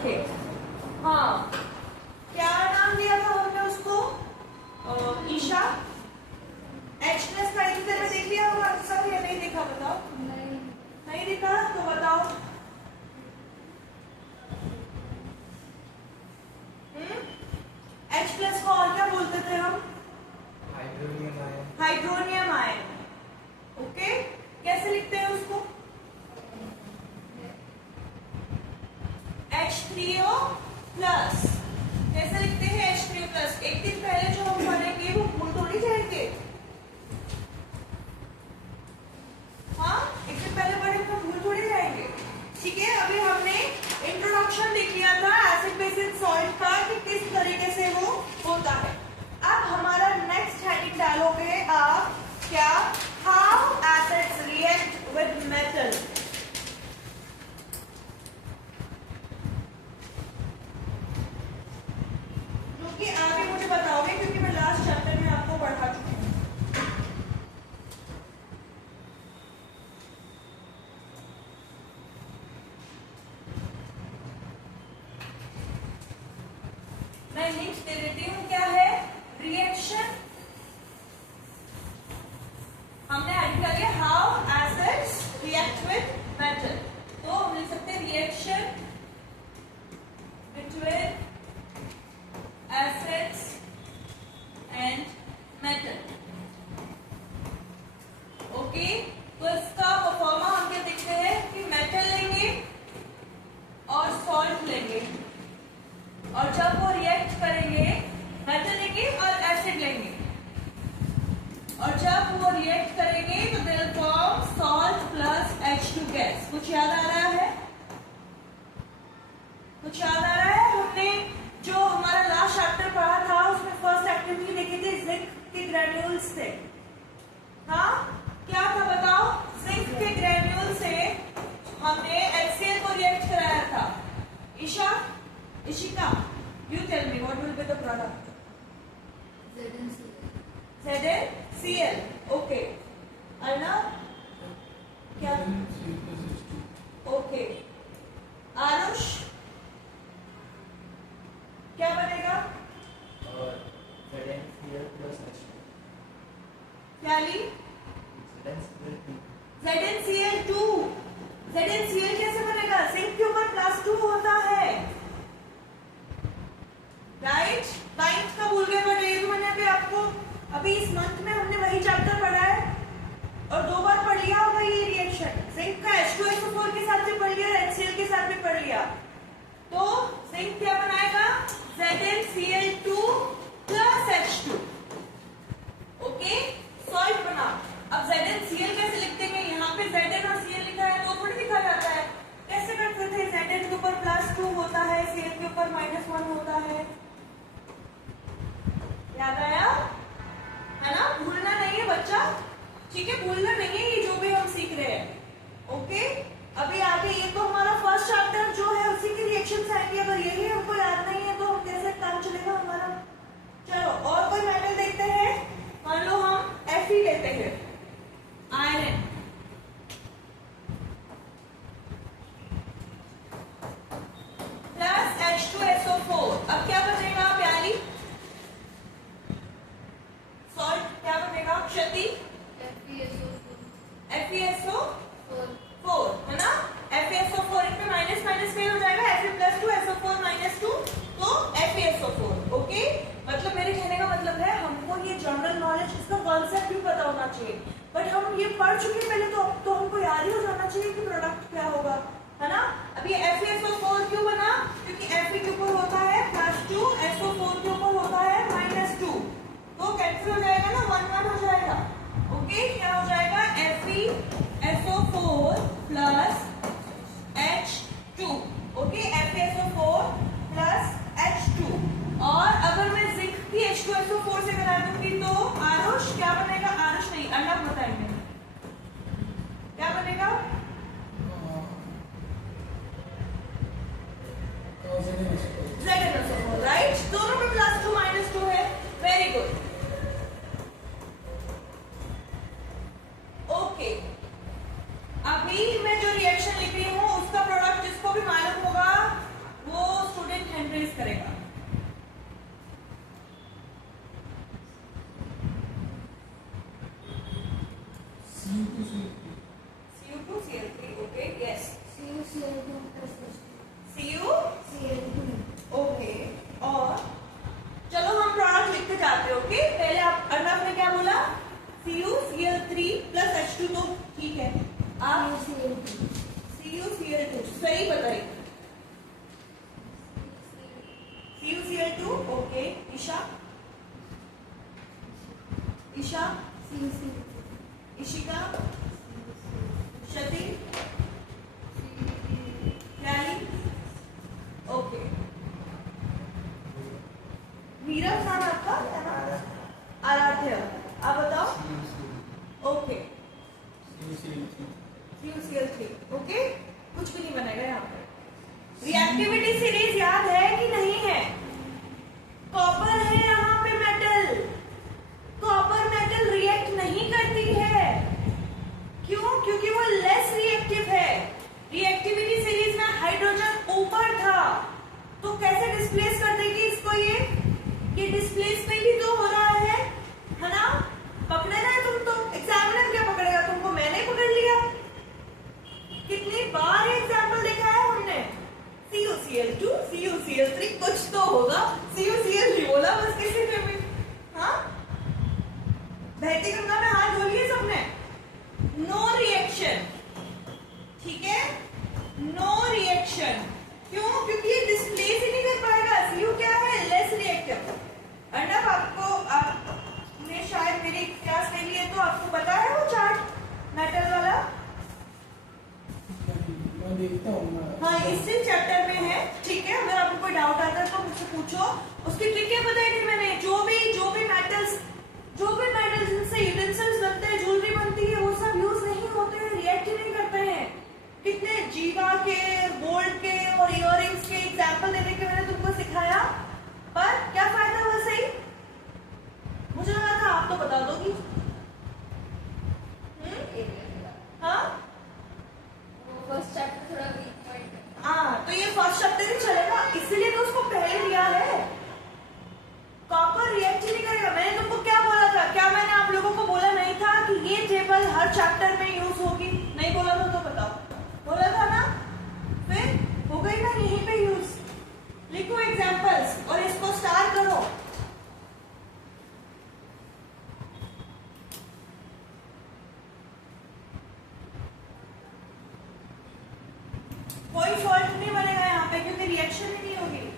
Okay, हाँ क्या नाम दिया था हमने उसको? ईशा। H प्लस का इस तरह देख लिया होगा सब या नहीं देखा? बताओ। नहीं देखा तो बताओ। H प्लस को और क्या बोलते थे हम? Hydronium ion. Hydronium ion. Okay, कैसे लिखते हैं उसको? H3O plus. कैसे लिखते हैं H3O प्लस? एक दिन पहले जो हम पढ़ेंगे वो भूल थोड़ी जाएंगे। हाँ, एक दिन पहले पढ़ेंगे तो भूल थोड़ी जाएंगे। ठीक है, अभी हमने इंट्रोडक्शन देख लिया था एसिड बेसिस सॉल्ट का कि किस तरीके से वो होता है। अब हमारा नेक्स्ट हेडिंग डालोगे आप क्या? How acids react with metal. जो कि आगे मुझे बताओगे क्योंकि मैं लास्ट चैप्टर में आपको पढ़ा चुकी हूँ। मैं लिख दे देती हूँ, क्या है? रिएक्शन। हमने हेडिंग कर लिया how acids react with metal, तो हम लिख सकते हैं reaction between acids and metal. Okay, तो इसका परफॉर्मा हम क्या देखते हैं कि मेटल लेंगे और सॉल्ट लेंगे, और जब वो रिएक्ट करेंगे मेटल लेंगे और एसिड लेंगे, और जब वो रिएक्ट करेंगे तो they will form salt plus H2 gas. कुछ याद आ रहा है? कुछ याद आ रहा है? हमने जो हमारा लास्ट चैप्टर पढ़ा था उसमें फर्स्ट एक्टिविटी देखी थी, जिंक के ग्रेन्यूल्स थे। हाँ, क्या था बताओ? जिंक के ग्रेन्यूल से हमने HCl को रिएक्ट कराया था। Isha, Ishika, you tell me what will be the product? ZnCl. Okay. Arnav क्या? ओके। आरुष क्या बनेगा? ZnCl plus H2। क्या ली? ZnCl2। ZnCl कैसे बनेगा? जिंक के ऊपर +2 होता है, राइट? नाइन्थ का भूल गए, बट ये तो मैंने अभी इस मंथ में हमने वही चैप्टर पढ़ा है और 2 बार पढ़ लिया होगा ये रिएक्शन। जिंक का H2SO4 के साथ भी पढ़ लिया, HCl के साथ भी पढ़ लिया। तो जिंक क्या बनाएगा? ZnCl2 plus H2। Okay, salt बना। अब ZnCl कैसे लिखते हैं? यहाँ पे Zn और Cl लिखा है तो थोड़ी लिखा जाता है। कैसे करते थे? Zn के ऊपर +2 होता है, Cl के ऊपर -1 होता है। याद आया है ना? भूलना नहीं है बच्चा, ठीक है? भूलना नहीं है ये जो भी हम सीख रहे हैं। ओके, अभी आगे ये तो हमारा फर्स्ट चैप्टर जो है उसी की रिएक्शंस आएंगे। अगर यही हमको याद नहीं है तो हम कैसे काम चलेगा हमारा? चलो और कोई मेटल देखते हैं। मान लो हम Fe लेते हैं, आयरन। Plus H2SO4। अब क्या बनेगा प्याली? सॉल्ट क्या बनेगा? क्षति FeSO4 है ना? FeSO4 इनमें माइनस माइनस फेल हो जाएगा, Fe+2SO4 -2 तो FeSO4। ओके, मतलब मेरे कहने का मतलब है हमको ये जनरल नॉलेज, इसका कॉन्सेप्ट भी पता होना चाहिए। बट हम ये पढ़ चुके पहले, तो अब तो हमको याद ही हो जाना चाहिए कि प्रोडक्ट क्या होगा, है ना? अब ये FeSO4 क्यों बना? क्योंकि Fe के ऊपर होता है +2, SO4 के ऊपर होता है -2, तो कैंसिल हो जाएगा ना, 1 हो जाएगा। ओके, क्या हो जाएगा? FeSO4 plus H2। Okay, FeSO4 plus H2। और अगर मैं जिंक की H2SO4 से बना दूंगी तो आरुष क्या बनेगा? आरुष नहीं, अर्णव बताएंगे क्या बनेगा? ZnSO4, right? दोनों में +2 -2 है। Very good. ओके, अभी मैं जो रिएक्शन करेगा। Cu2Cl3, okay, yes. Cu, okay. और चलो हम प्रोडक्ट लिखते जाते हैं, ओके। पहले आप अर्नब ने क्या बोला? CuCl3 प्लस H2, तो ठीक है। आप CuCl2 सही बताइए। CuCl2, okay. ईशा, इशिका, शती, यानी ओके। मीरा नाम आपका है ना? आराध्य, आप बताओ। Okay, CuCl3, okay. कुछ भी नहीं बनेगा यहाँ पे। रिएक्टिविटी सीरीज याद है कि नहीं है? कॉपर है यहाँ पे मेटल, कॉपर मेटल रिएक्ट नहीं करती है। क्यों? क्योंकि वो लेस रिएक्टिव है। रिएक्टिविटी सीरीज में हाइड्रोजन ऊपर था, तो कैसे डिस्प्लेस कर देगी इसको? ये डिस्प्लेसमेंट ही तो हो रहा है ना? पकड़े ना तुम तो, एग्जामिनर क्या पकड़ेगा तुमको? मैंने पकड़ लिया। कितनी बार ये एग्जाम्पल देखा है हमने? CuCl2, CuCl3, कुछ तो होगा। CuCl3 बोला बस किसी ने भी। हाँ, बहती गंगा में हाथ धोलिए सबने। नो रिएक्शन, ठीक है, नो रिएक्शन। क्यों? क्योंकि ये डिस्प्लेस ही नहीं कर पाएगा। Cu क्या है? Less reactive. अर्नब, आपने शायद मेरी क्लास में लिए, तो आपको पता है वो चार्ट मेटल वाला? मैं देखता हूँ। हाँ, इसी चैप्टर में है, ठीक है। अगर आपको कोई डाउट आता है तो मुझसे पूछो। उसकी ट्रिकें बताई थी मैंने। जो भी मेटल्स जिनसे यूटेंसिल्स बनते हैं, ज्वेलरी बनती है, वो सब यूज नहीं होते हैं, रिएक्ट ही नहीं करते हैं। कितने जीवा के, गोल्ड के और इयररिंग्स के एग्जाम्पल देने के मैंने तुमको सिखाया, पर क्या फायदा हुआ? सही, मुझे लगा था आप तो बता दोगी। हाँ, फर्स्ट चैप्टर थोड़ा वीक पॉइंट है। हाँ, तो ये फर्स्ट चैप्टर ही चलेगा, इसीलिए तो उसको पहले दिया है। कॉपर रिएक्ट ही नहीं करेगा। मैंने तुमको क्या बोला था? क्या मैंने आप लोगों को बोला नहीं था कि ये टेबल हर चैप्टर में यूज होगी? नहीं बोला था तो बताओ, बोला था ना? फिर हो गई ना यहीं पे यूज। लिखो एग्जांपल्स और इसको स्टार करो। कोई फॉल्ट नहीं बनेगा यहाँ पे, क्योंकि रिएक्शन ही नहीं होगी।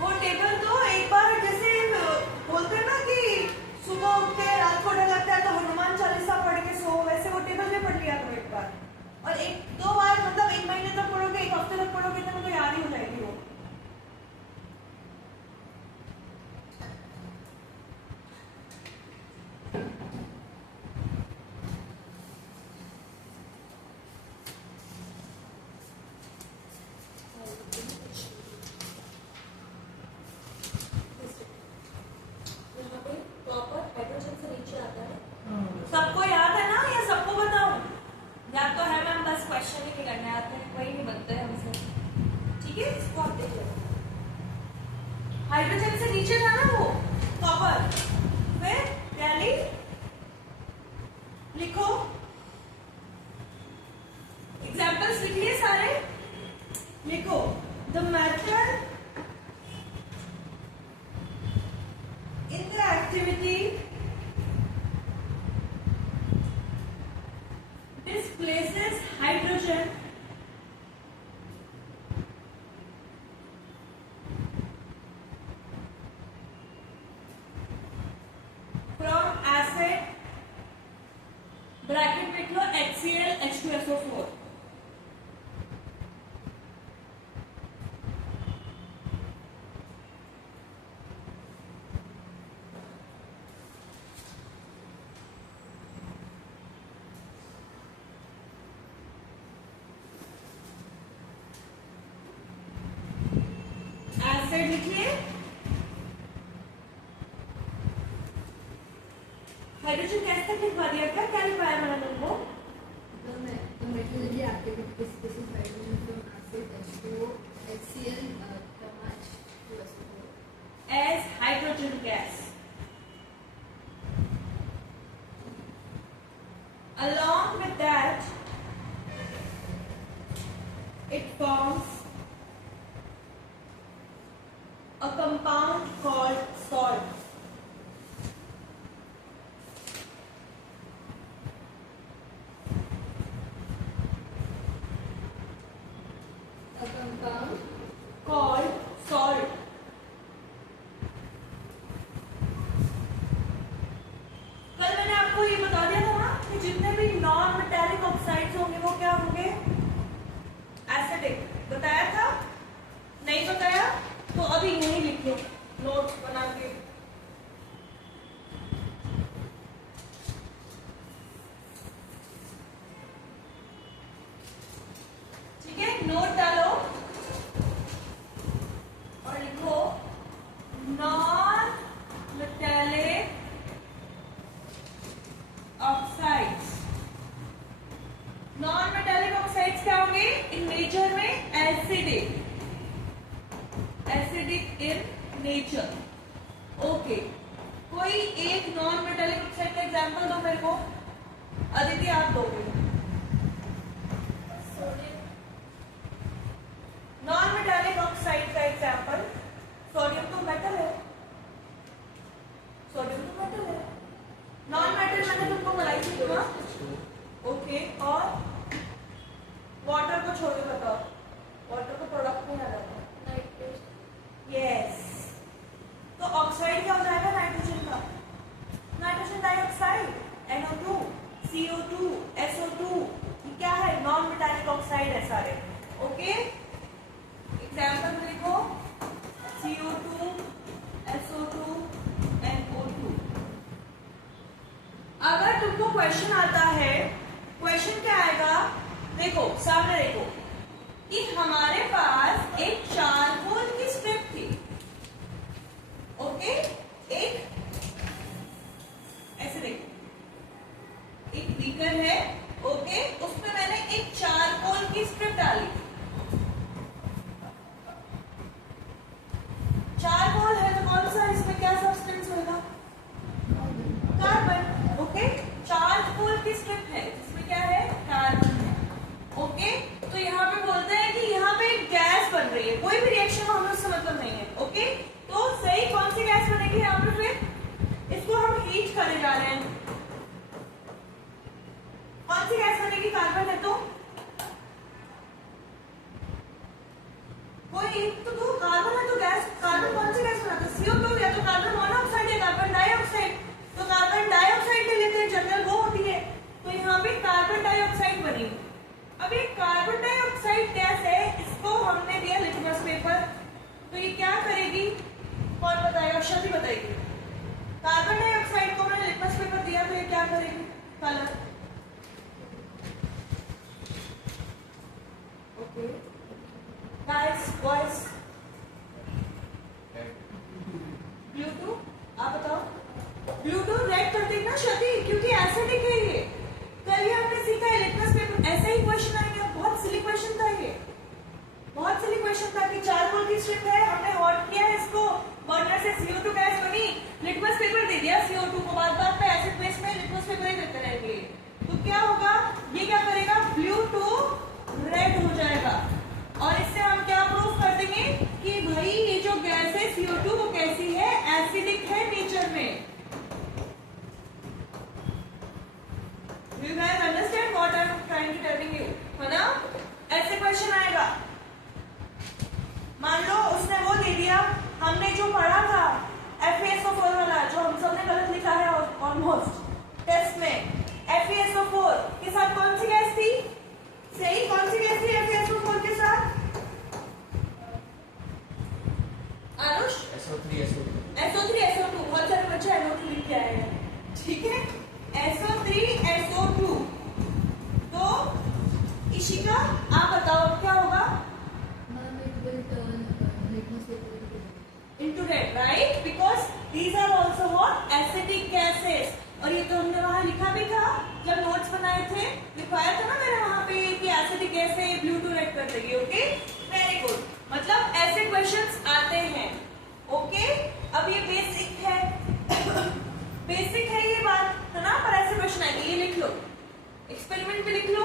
वो टेबल तो एक बार, जैसे बोलते हैं ना कि सुबह उठ के रात को डर लगता है तो हनुमान चालीसा पढ़ के सो, वैसे वो टेबल में पढ़ लिया करो एक बार। और एक दो बार, मतलब एक महीने तक पढ़ोगे, एक हफ्ते तक पढ़ोगे, तो तुमको याद ही हो जाएगी वो। सबको याद है ना, या सबको बताऊं? याद तो है मैम, बस क्वेश्चन ही नहीं करने आते हैं, वही नहीं बनते हैं हमसे, ठीक है। इसको आप देख लो। हाइड्रोजन से नीचे था ना वो कॉपर, फिर यानी लिखो एग्जाम्पल्स, लिख लिए सारे? लिखो the method in the activity displaces hydrogen from acid, bracket में लिख लो HCl H2SO4। एसिड लिखिए, हाइड्रोजन गैस तक लिखवा दिया क्या? क्या लिखवाया मैंने तुमको? तो metal this is hydrogen from acid H2O, HCl, MH, 2SO4. as hydrogen gas. Along with that, it forms a compound called salt. A compound Called salt. कल मैंने आपको ये बता दिया था ना कि जितने भी नॉन मेटालिक ऑक्साइड्स होंगे वो क्या होंगे? एसिडिक. बताया था? नहीं बताया? तो अभी यहीं लिखो नोट्स बना के. ठीक है, नोट डालो और लिखो non metallic oxides. Non metallic oxides क्या होंगे? इन नेचर में acidic. Acidic in nature. Okay, कोई एक नॉन मेटालिक ऑक्साइड का एग्जांपल दो मेरे को. अदिति आप दोगे. sodium. नॉन मेटालिक ऑक्साइड का एग्जांपल. सोडियम तो मेटल है. सोडियम तो मेटल है. नॉन मेटल मैंने तुमको बताई थी ना. ओके, और वाटर को छोड़ के बताओ. वाटर को प्रोडक्ट में आ जाता है. Nitrogen. यस. तो ऑक्साइड क्या हो जाएगा नाइट्रोजन का? Nitrogen dioxide, NO2, CO2, SO2. ये क्या है? नॉन मेटालिक ऑक्साइड है सारे. ओके, एग्जांपल लिखो. CO2, SO2, NO2. अगर तुमको क्वेश्चन आता है, क्वेश्चन क्या आएगा? देखो सामने देखो कि हमारे पास एक चारकोल की स्ट्रिप थी. ओके, एक ऐसे देखो, एक बीकर है. ओके, उसमें मैंने एक चारकोल की स्ट्रिप डाली. चारकोल है तो कौन सा इसमें क्या सब्सटेंस होगा? कार्बन. ओके, चारकोल की स्ट्रिप है जिसमें क्या है? कार्बन है. ओके, तो यहाँ पे बोलते हैं कि यहाँ पे एक गैस बन रही है. कोई भी रिएक्शन हो हमें उससे मतलब नहीं है. ओके, तो सही कौन सी गैस बनेगी यहाँ पे? फिर इसको हम हीट करने जा रहे हैं. कौन सी गैस बनेगी? कार्बन है तो कोई एक तो कार्बन है तो गैस. कार्बन कौन सी गैस बनाता है? CO2 या तो कार्बन मोनोऑक्साइड या कार्बन डाइऑक्साइड. तो कार्बन डाइऑक्साइड ले लेते हैं, जनरल वो होती है. तो यहाँ पे कार्बन डाइऑक्साइड बनी. अब ये कार्बन डाइऑक्साइड गैस है, इसको हमने दिया लिटमस पेपर. तो ये क्या करेगी? कौन बताएगा? अक्षती बताएगी. कार्बन डाइऑक्साइड को हमने लिटमस पेपर दिया तो ये क्या करेगी? Colour. Okay guys, boys, blue too आप बताओ. ब्लू टू रेड कर देना क्षति, क्योंकि एसिडिक है ये. कल ये हमने सीखा है लिटमस पेपर. ऐसे ही क्वेश्चन आएंगे. बहुत सिली क्वेश्चन था ये. बहुत सिली क्वेश्चन था कि चारकोल की स्ट्रिप है, हमने हॉट किया है इसको, बर्नर से CO2 गैस बनी, लिटमस पेपर दे दिया CO2 को. बात पे एसिड बेस में लिटमस पेपर ही देते रहेंगे. तो क्या होगा? ये क्या करेगा? ब्लू टू रेड हो जाएगा. और इससे हम क्या प्रूव कर देंगे कि भाई ये जो गैस है CO2 वो कैसी है? एसिडिक है नेचर में. You guys understand what I'm trying to telling you? है ना? ऐसे क्वेश्चन आएगा. मान लो उसने वो दे दिया, हमने जो पढ़ा था FeSO4 वाला, जो हम सबने गलत लिखा है ऑलमोस्ट टेस्ट में. FeSO4 के साथ कौन सी गैस थी? सही, कौन सी गैस थी FeSO4 के साथ? Aarush? SO3, SO2. SO3, SO2. बहुत सारे बच्चे NO2 लिख के आए हैं. ठीक है, SO3, SO2. तो इशिका आप बताओ क्या होगा? Ma'am, it will turn litmus paper into red, right? Because these are also what? Acidic gases. और ये तो हमने वहाँ लिखा भी था जब नोट्स बनाए थे. लिखवाया था ना मैंने वहाँ पे कि एसिडिक कैसे ब्लू टू रेड कर देगी। Okay, very good. मतलब ऐसे क्वेश्चंस आते हैं। ओके, अब ये बेसिक है बेसिक है ये बात, है ना, पर ऐसे क्वेश्चन आएंगे। ये लिख लो, एक्सपेरिमेंट भी लिख लो।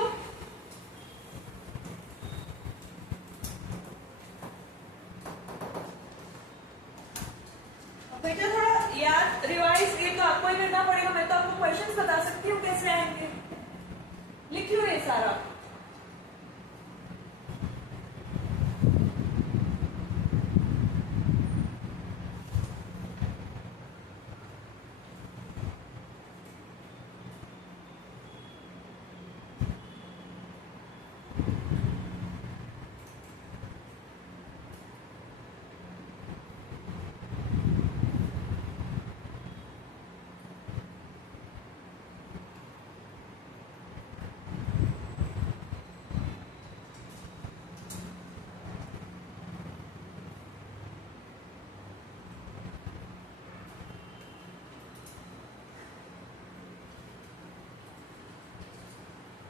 बेटा थोड़ा याद रिवाइज ये तो आपको ही करना पड़ेगा, मैं तो आपको क्वेश्चंस बता सकती हूँ कैसे आएंगे। लिख लो ये सारा।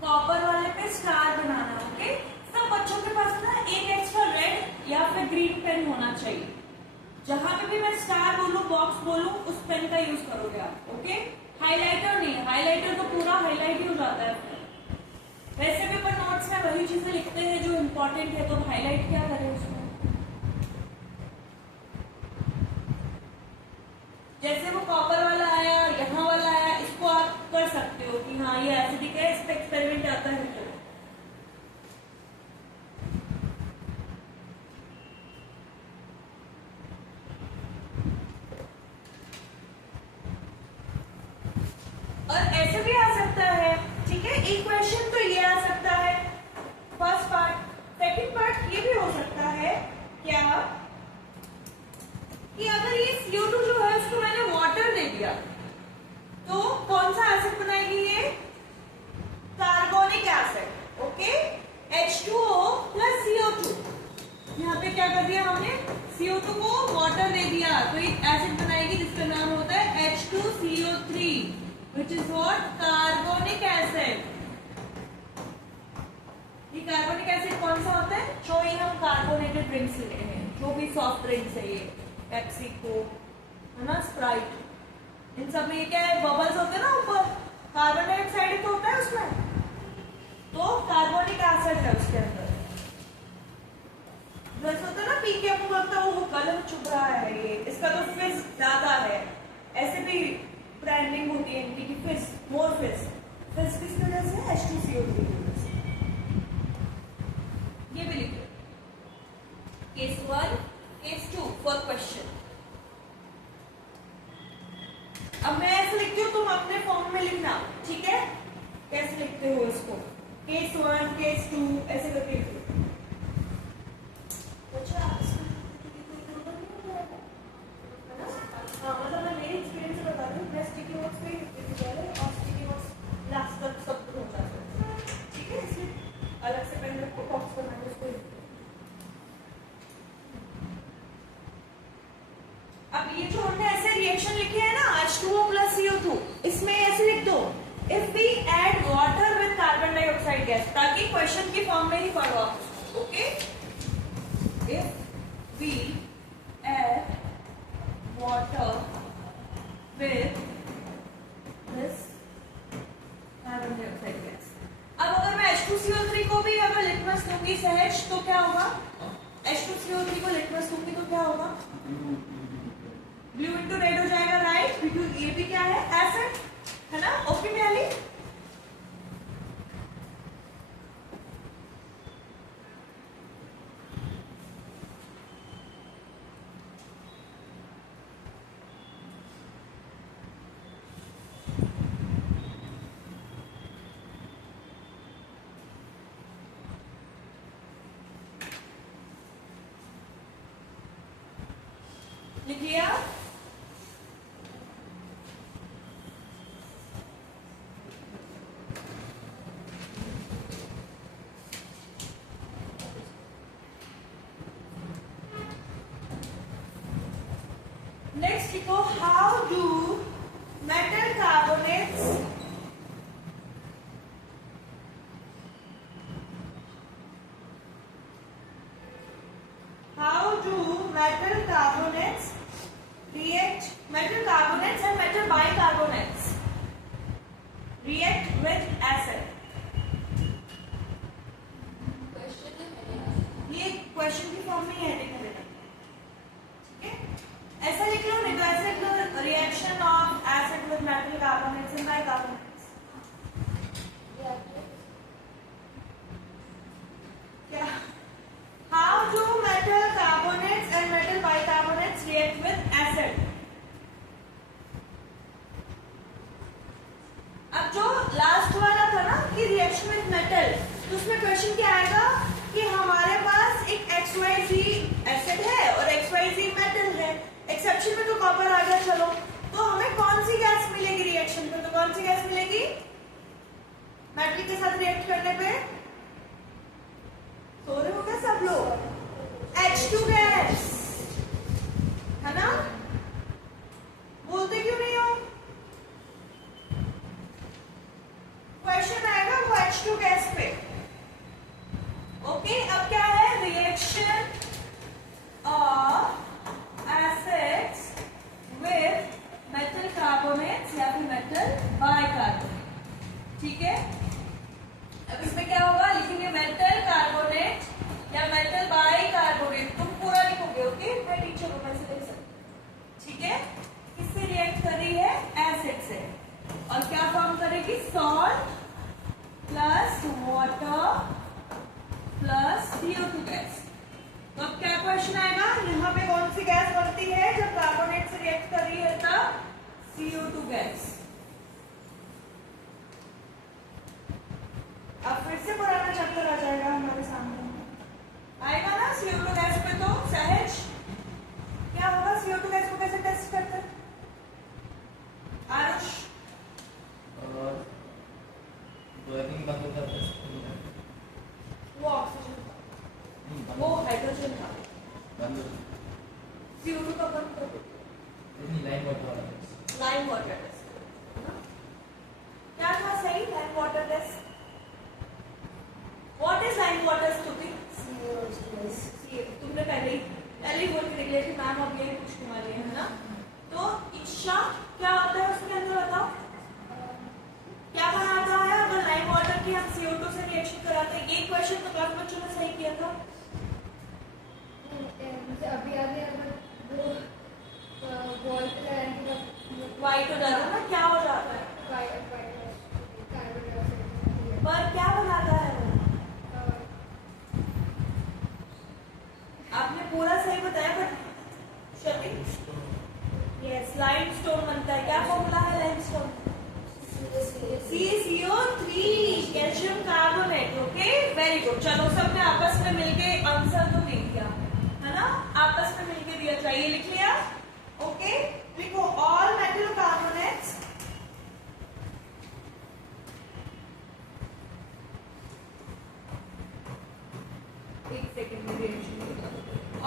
कॉपर वाले पे स्टार बनाना। ओके, सब बच्चों के पास ना एक एक्स्ट्रा रेड या फिर ग्रीन पेन होना चाहिए। जहां पे भी मैं स्टार बोलूं, बॉक्स बोलूं, उस पेन का यूज करोगे आप। ओके, हाइलाइटर नहीं, हाइलाइटर तो पूरा हाईलाइट ही हो जाता है। वैसे भी अपन नोट्स में वही चीजें लिखते हैं जो इम्पोर्टेंट है, तो हाईलाइट क्या करें उसमें। जैसे वो कॉपर वाला आया, यहाँ वाला आया, इसको आप कर सकते हो कि हाँ ये एसिडिक है, इस पे एक्सपेरिमेंट आता है। तो और ऐसे भी आ सकता है, ठीक है। एक क्वेश्चन तो ये आ सकता है, फर्स्ट पार्ट। सेकंड पार्ट ये भी हो सकता है क्या कि अगर ये CO2 जो है उसको मैंने वाटर दे दिया तो कौन सा एसिड बनाएगी ये, carbonic acid. Okay, H2O plus CO2। यहाँ पे क्या कर दिया हमने, CO2 को वाटर दे दिया तो ये एसिड बनाएगी जिसका नाम होता है H2CO3 which is what, carbonic acid. ये कार्बोनिक एसिड कौन सा होता है, जो ये हम कार्बोनेटेड ड्रिंक्स ले रहे हैं, जो भी सॉफ्ट ड्रिंक्स है, ये पेप्सी को, है ना, स्प्राइट, इन सब में ये क्या है, बबल्स होते हैं ना ऊपर, कार्बन डाइऑक्साइड तो होता है उसमें, तो कार्बोनिक एसिड है उसके अंदर। जैसे होता है ना पी के आपको लगता है वो गले में चुभ रहा है, ये इसका तो फिज ज्यादा है। ऐसे भी ब्रांडिंग होती है इनकी कि फिज, मोर फिज। फिज किसकी वजह से, H2CO3 की वजह से। ये भी लिखो, केस 1, केस 2 फॉर क्वेश्चन। अब मैं ऐसे लिखती हूँ, तुम अपने फॉर्म में लिखना, ठीक है, कैसे लिखते हो इसको, केस 1, केस 2 ऐसे करके लिखो। हाँ, मतलब मैं मेरी एक्सपीरियंस से बता रही हूँ, मैं स्टिकी नोट्स पे लिखती थी पहले, और स्टिकी नोट्स लास्ट तक सब कुछ हो जाता है, ठीक है, इसलिए अलग से पेन रखो, बॉक्स बना के उसको। अब ये जो हमने ऐसे रिएक्शन लिखे है ना, H2O प्लस CO2, इसमें ऐसे लिख दो, if we add water with carbon dioxide gas, ताकि क्वेश्चन की फॉर्म में ही पढ़ो आप। Okay, if we add water with this carbon dioxide gas. अब अगर मैं H2CO3 को भी अगर लिटमस दूंगी सहज, तो क्या होगा, H2CO3 को लिटमस दूंगी तो क्या होगा, ब्लू इंटू रेड हो जाएगा, राइट, बिकॉज ये भी क्या है, एसिड है ना। ओके मैली, लिख लिया। नेक्स्ट लिखो, how do metal carbonates metal carbonates react, metal carbonates and metal bicarbonates react with acid. Question है ये क्वेश्चन की फॉर्म में हेडिंग है बेटा, ठीक है? ऐसा लिख लो, नहीं तो ऐसे लिख लो, reaction of acid with metal carbonates and bicarbonates. क्या? How do metal carbonates and metal bicarbonates react with acid? अब जो लास्ट वाला था ना कि रिएक्शन विद मेटल, तो उसमें क्वेश्चन क्या आएगा कि हमारे पास एक XYZ एसिड है और XYZ मेटल है। एक्सेप्शन में तो कॉपर आ गया, चलो, तो हमें कौन सी गैस मिलेगी रिएक्शन पे? तो कौन सी गैस मिलेगी मेटल के साथ रिएक्ट करने पे? सो रहे हो क्या सब लोग? H2 गैस, है ना? बोलते क्यों नहीं हो? क्वेश्चन आएगा वो H2 गैस पे। ओके, अब क्या है? Reaction of acids with metal carbonates या फिर मेटल बाइकार्बोनेट, ठीक है? अब इसमें क्या होगा? लिखेंगे मेटल कार्बोनेट या मेटल बाइकार्बोनेट, तुम पूरा लिखोगे, ओके? मैं टीचर हूं, मैं से लिख सकती, ठीक है? किससे रिएक्ट कर रही है? एसिड से। और क्या फॉर्म करेगी? Salt plus water plus CO2 gas. तो अब क्या क्वेश्चन आएगा? यहाँ पे कौन सी गैस बनती है जब कार्बोनेट से रिएक्ट कर रही है? तब CO2 गैस। अब फिर से पुराना चैप्टर आ जाएगा हमारे सामने, आएगा ना CO2 गैस पे? तो सहज क्या होगा? CO2 गैस को कैसे टेस्ट करते हैं? आरुष, और बर्निंग का होता है, वो ऑक्सीजन का, वो हाइड्रोजन का, बंद CO2 का बंद कर दो। लाइन वाटर वाला लाइम वाटर टेस्ट, क्या था सही? Lime water test. What is lime water Stuti? तुमने पहले ही बोल के निकले थे मैम, अब ये पूछने वाली है ना? तो ईशा क्या होता है उसके अंदर, बताओ क्या बनाता है अगर लाइम वाटर की हम CO2 से रिएक्शन कराते हैं? ये क्वेश्चन तो क्लास बच्चों ने सही किया था। मुझे अभी याद है, अगर वो बॉल पे लगाने के बाद व्हाइट हो जाता है ना, क्या हो जाता है? कार्बन डाइऑक्साइड पर क्या बनाता है वो? आपने पूरा सही बताया, बट शबी यस, लाइमस्टोन बनता है। क्या फॉर्मूला है limestone? CaCO3, calcium carbonate. Okay, very good. चलो सबने आपस में मिलके आंसर तो दे दिया है ना? आपस में मिलके दिया, चाहिए लिख लिया? ओके, लिखो ऑल मेटल कार्बोनेट्स एक सेकेंड में reaction,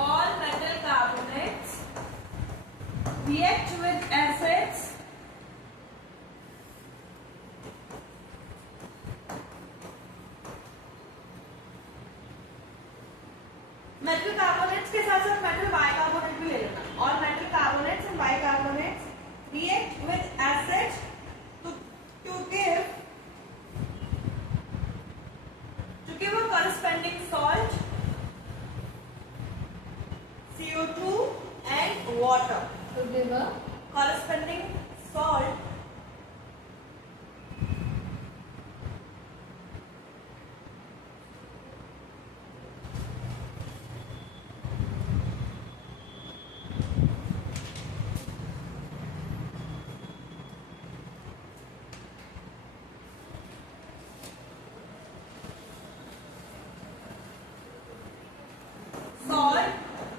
all metal carbonates react with acids metal carbonates के साथ साथ मेटल बाइकार्बोनेट भी ले लेना। All metal carbonates and bicarbonates react with acids to give a corresponding salt, CO2 and water. to give a Corresponding salt,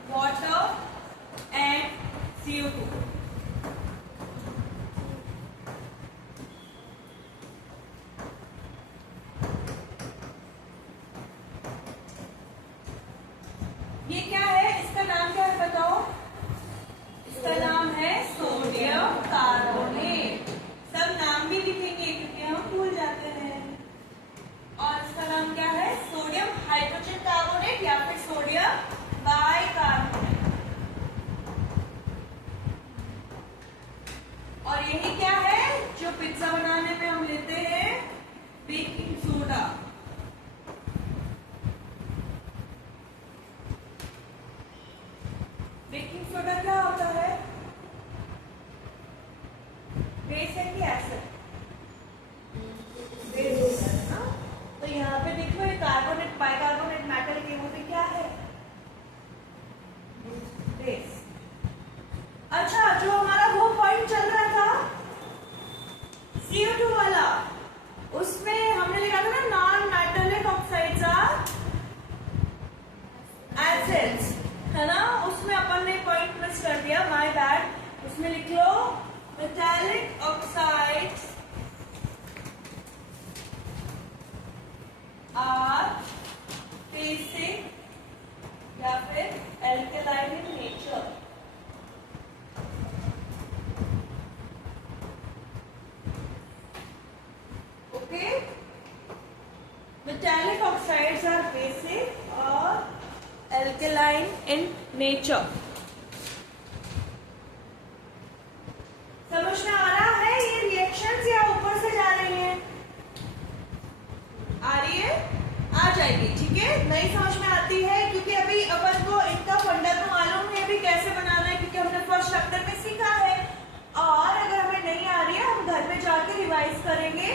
water and CO2. Metallic oxides are basic or alkaline in nature. समझ में आ रहा है ये reactions या ऊपर से जा रही हैं? आ रही है, आ जाएगी, ठीक है। नहीं समझ में आती है क्योंकि अभी अपन को इनका फंडा तो मालूम है अभी कैसे बनाना है, क्योंकि हमने फर्स्ट चैप्टर में सीखा है। और अगर हमें नहीं आ रही है हम घर में जाके रिवाइज करेंगे,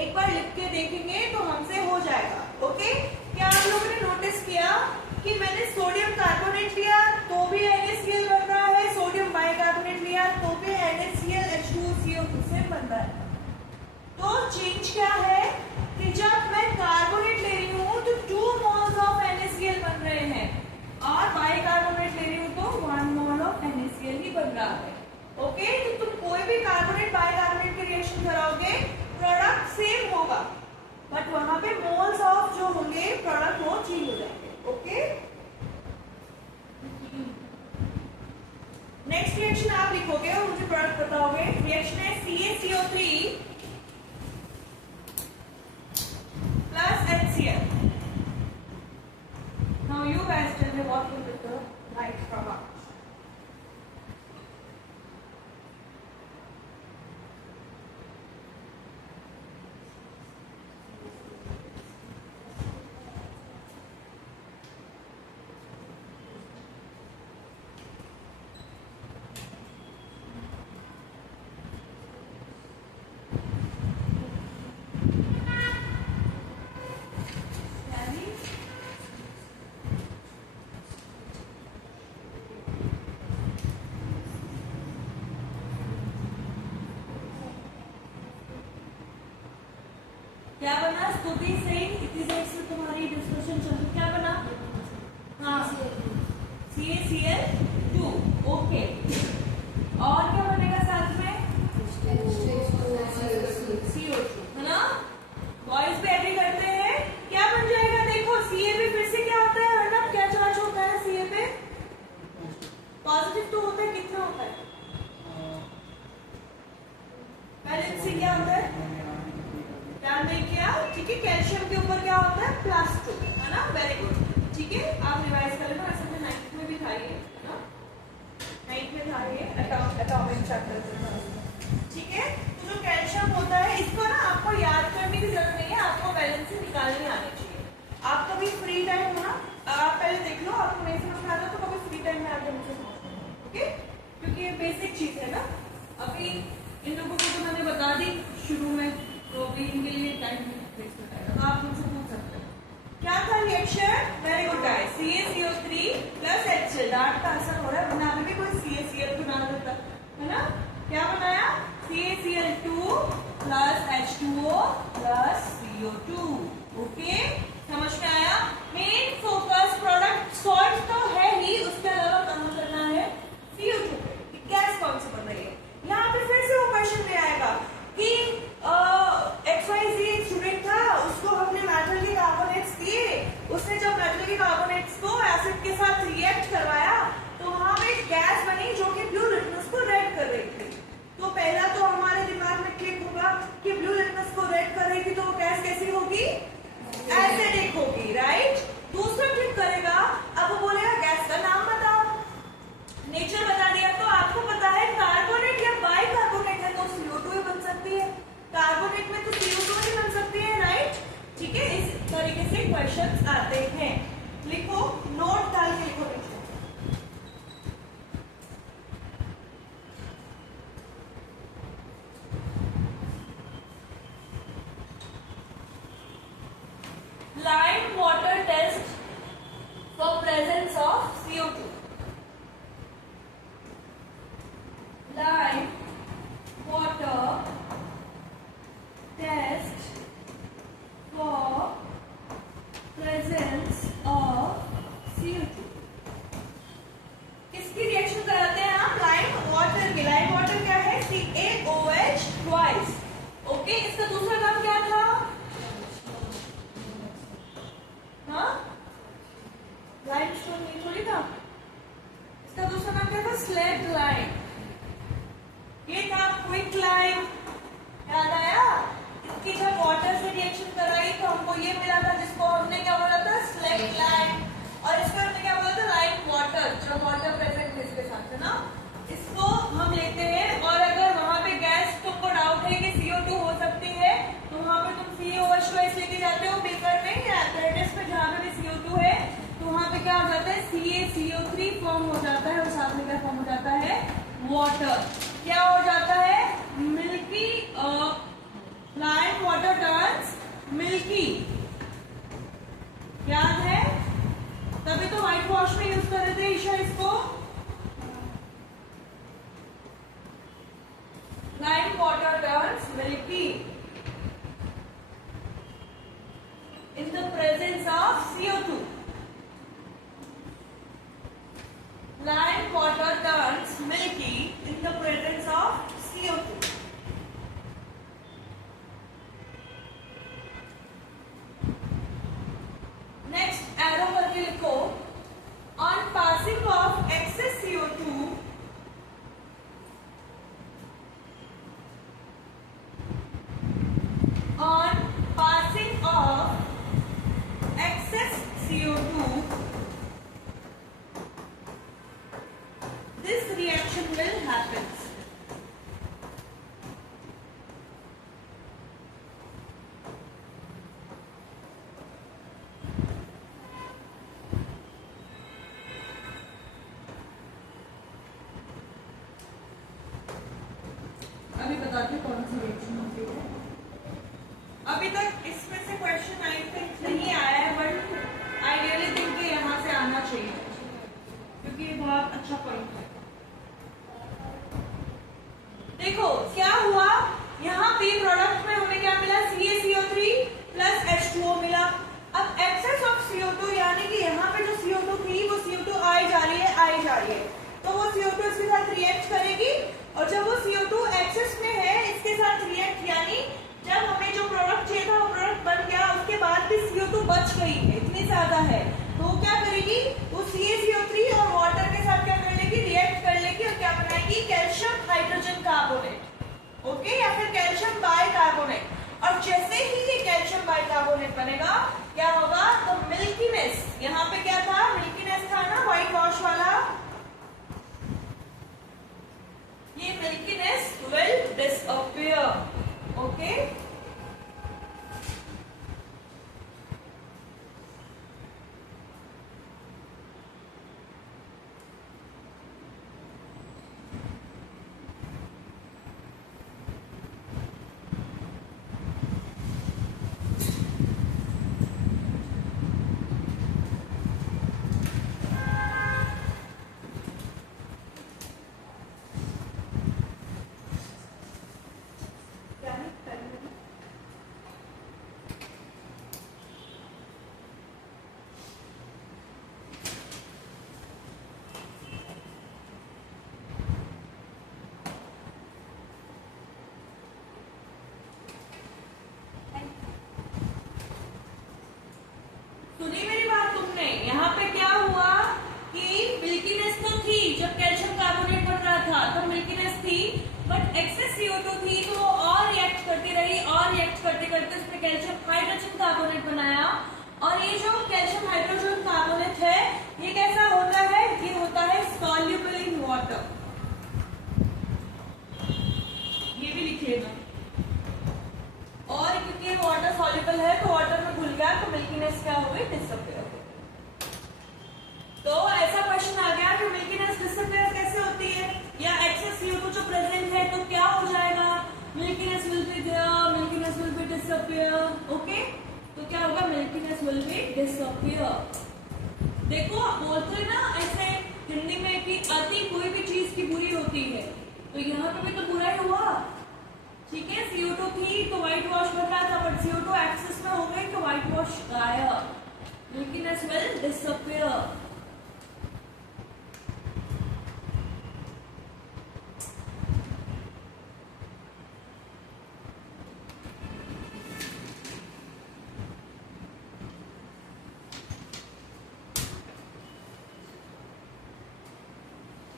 एक बार लिख के देखेंगे तो हमसे हो जाएगा। ओके, क्या आप लोगों ने नोटिस किया कि मैंने सोडियम कार्बोनेट लिया तो भी NaCl बन रहा है, सोडियम बाइकार्बोनेट लिया तो भी NaCl H2CO2 से बन रहा है। तो चेंज क्या है कि जब मैं कार्बोनेट ले रही हूँ तो 2 मोल्स ऑफ NaCl बन रहे हैं और बाइकार्बोनेट ले रही हूँ तो 1 मोल ऑफ NaCl ही बन रहा है। ओके, तो तुम कोई भी कार्बोनेट बाइकार्बोनेट की रिएक्शन कराओगे प्रोडक्ट सेम होगा, बट वहां पे मोल्स ऑफ जो होंगे प्रोडक्ट वो चेंज हो जाएंगे। ओके, नेक्स्ट रिएक्शन आप लिखोगे और मुझे प्रोडक्ट बताओगे। रिएक्शन है CaCO3 plus HCl. Now you guys tell me what will be the right product. क्या बना? स्तुति सिंह, इतनी देर से तुम्हारी डिस्कशन चल रही, क्या बना? हाँ, CaCl2। ओके, और क्या बनेगा साथ में? CO2, है ना? बॉयज भी एग्री करते हैं। क्या बन जाएगा? देखो Ca पे फिर से क्या होता है ना, क्या चार्ज होता है Ca पे? पॉजिटिव तो होता है, कितना होता है? वैलेंसी क्या होता है? ध्यान नहीं किया, ठीक है। कैल्शियम के ऊपर क्या होता है? +2, है ना? वेरी गुड, ठीक है। आप रिवाइज कर लेना, ऐसे में 9th में भी था ये, है ना? 9th में था ये एटॉमिक चैप्टर में, ठीक है। तो जो कैल्शियम होता है इसको ना आपको याद करने की जरूरत नहीं है, आपको वैलेंसी निकालनी आनी चाहिए। आप कभी फ्री टाइम हो ना, आप पहले देख लो, आपको नहीं समझ में आ रहा तो कभी फ्री टाइम में आके मुझसे पूछ लो, ओके, क्योंकि ये बेसिक चीज है ना। अभी इन लोगों को तो मैंने बता दी शुरू में, तो अभी इनके लिए टाइम वेस्ट हो जाएगा, तो आप मुझसे पूछ सकते हैं। क्या था reaction? Very good guys, CaCO3 plus HCl। Dart का असर हो रहा है, वरना अभी भी कोई CaCl बना देता है ना। क्या बनाया? CaCl2 plus H2O plus CO2। Okay, समझ में आया? मेन फोकस प्रोडक्ट सॉल्ट तो है ही, उसके अलावा कहाँ करना है? CO2 पे। गैस कौन सी बन रही है? यहाँ पे फिर से वो क्वेश्चन ले आएगा कि XYZ स्टूडेंट था, उसको हमने मेटल के कार्बोनेट्स दिए, उसने जब मेटल के कार्बोनेट्स को एसिड के साथ रिएक्ट करवाया तो वहां पे एक गैस बनी जो कि ब्लू लिटमस को रेड कर रही थी। तो पहला तो हमारे दिमाग में क्लिक होगा कि ब्लू लिटमस को रेड कर रही थी तो वो गैस कैसी होगी? एसिडिक होगी, राइट। दूसरा क्लिक करेगा, अब वो बोलेगा गैस का नाम बताओ, नेचर बता दिया। तो आपको पता है कार्बोनेट या बाइकार्बोनेट है तो CO2 ही बन सकती है, कार्बोनेट में तो CO2 ही बन सकती है, राइट, ठीक है। इस तरीके से क्वेश्चंस आते हैं। लिखो, नोट डाल के लिखो नीचे। Lime water test for presence of CO2. Lime water test for presence of CO2. किसकी रिएक्शन कराते हैं आप? लाइम वाटर की। लाइम वाटर क्या है? CaOH twice. ओके, इसका दूसरा नाम क्या था? हाँ, लाइमस्टोन नहीं थोड़ी था, इसका दूसरा नाम क्या था? Slate lime. ये था क्विक लाइम, याद आया? इसकी जब वाटर से रिएक्शन कराई तो हमको ये मिला था हम लेते हैं, और अगर वहां पे गैस तुमको डाउट है कि CO2 हो सकती है तो वहां पे तुम CaOH लेके जाते हो बेकर में या एपरेटस में, जहाँ पे भी CO2 है तो वहां पे क्या हो जाता है, CaCO3 फॉर्म हो जाता है और साथ में क्या फॉर्म हो जाता है, वाटर। क्या हो जाता है, milky, plant water turns milky, याद है? तभी तो व्हाइट वॉश में यूज कर रहे थे ईशा इसको। Lime water turns milky in the presence of CO2. Lime water turns milky in the presence of CO2. Next arrow करके लिखो, on passing of excess CO2 on passing of excess CO2, this reaction will happen. अभी बताते हैं कौन सी reaction होती है। अभी तक इसमें से क्वेश्चन आई थिंक नहीं आया है, बट आई रियली थिंक कि यहाँ से आना चाहिए क्योंकि ये बहुत अच्छा पॉइंट है। देखो क्या हुआ, यहाँ पे प्रोडक्ट में हमें क्या मिला, CaCO3 प्लस H2O मिला। अब एक्सेस ऑफ CO2 यानी कि यहाँ पे जो CO2 थी वो CO2 आई जा रही है, तो वो CO2 इसके साथ रिएक्ट करेगी, और जब वो CO2 एक्सेस में है इसके साथ रिएक्ट, यानी जब हमें जो प्रोडक्ट चाहिए था वो प्रोडक्ट बन गया, उसके बाद भी CO2 बच गई है, इतनी ज्यादा है, तो वो क्या करेगी, वो CaCO3 और वाटर के साथ क्या कर लेगी, रिएक्ट कर लेगी और क्या बनाएगी, कैल्शियम हाइड्रोजन कार्बोनेट, ओके, या फिर कैल्शियम बाइकार्बोनेट। और जैसे ही ये कैल्शियम बाइकार्बोनेट बनेगा क्या होगा, तो मिल्कीनेस, यहाँ पे क्या था, मिल्कीनेस था ना व्हाइट वॉश वाला, ये मिल्कीनेस विल डिसअपियर, ओके। सुनी मेरी बात तुमने, यहाँ पे क्या हुआ कि मिल्कीनेस तो थी जब कैल्शियम कार्बोनेट बन रहा था, तो मिल्कीनेस थी, बट एक्सेस CO2 थी तो वो और रिएक्ट करती रही, और रिएक्ट करते करते उसने कैल्शियम हाइड्रोजन कार्बोनेट बनाया, और ये जो कैल्शियम हाइड्रोजन कार्बोनेट है ये कैसा होता है, ये होता है सॉल्युबल इन वाटर, ये भी लिख लेना, और क्योंकि ये वाटर सॉल्युबल है तो वाटर में घुल गया तो मिल्कीनेस क्या हो गई, डिसअपियर हो गई। तो ऐसा क्वेश्चन आ गया कि मिल्कीनेस डिसअपियर कैसे होती है, या एक्सेस CO2 जो प्रेजेंट है तो क्या हो जाएगा, milkiness will be there, milkiness will be disappear, okay. तो क्या होगा, मिल्कीनेस विल बी डिसअपियर। देखो बोलते ना ऐसे हिंदी में कि अति कोई भी चीज की बुरी होती है, तो यहाँ पे भी तो बुरा ही हुआ, ठीक है। CO2 थी तो व्हाइट वॉश बन रहा था, बट CO2 एक्सेस में हो गई तो व्हाइट वॉश गायब, मिल्कीनेस विल डिसअपियर।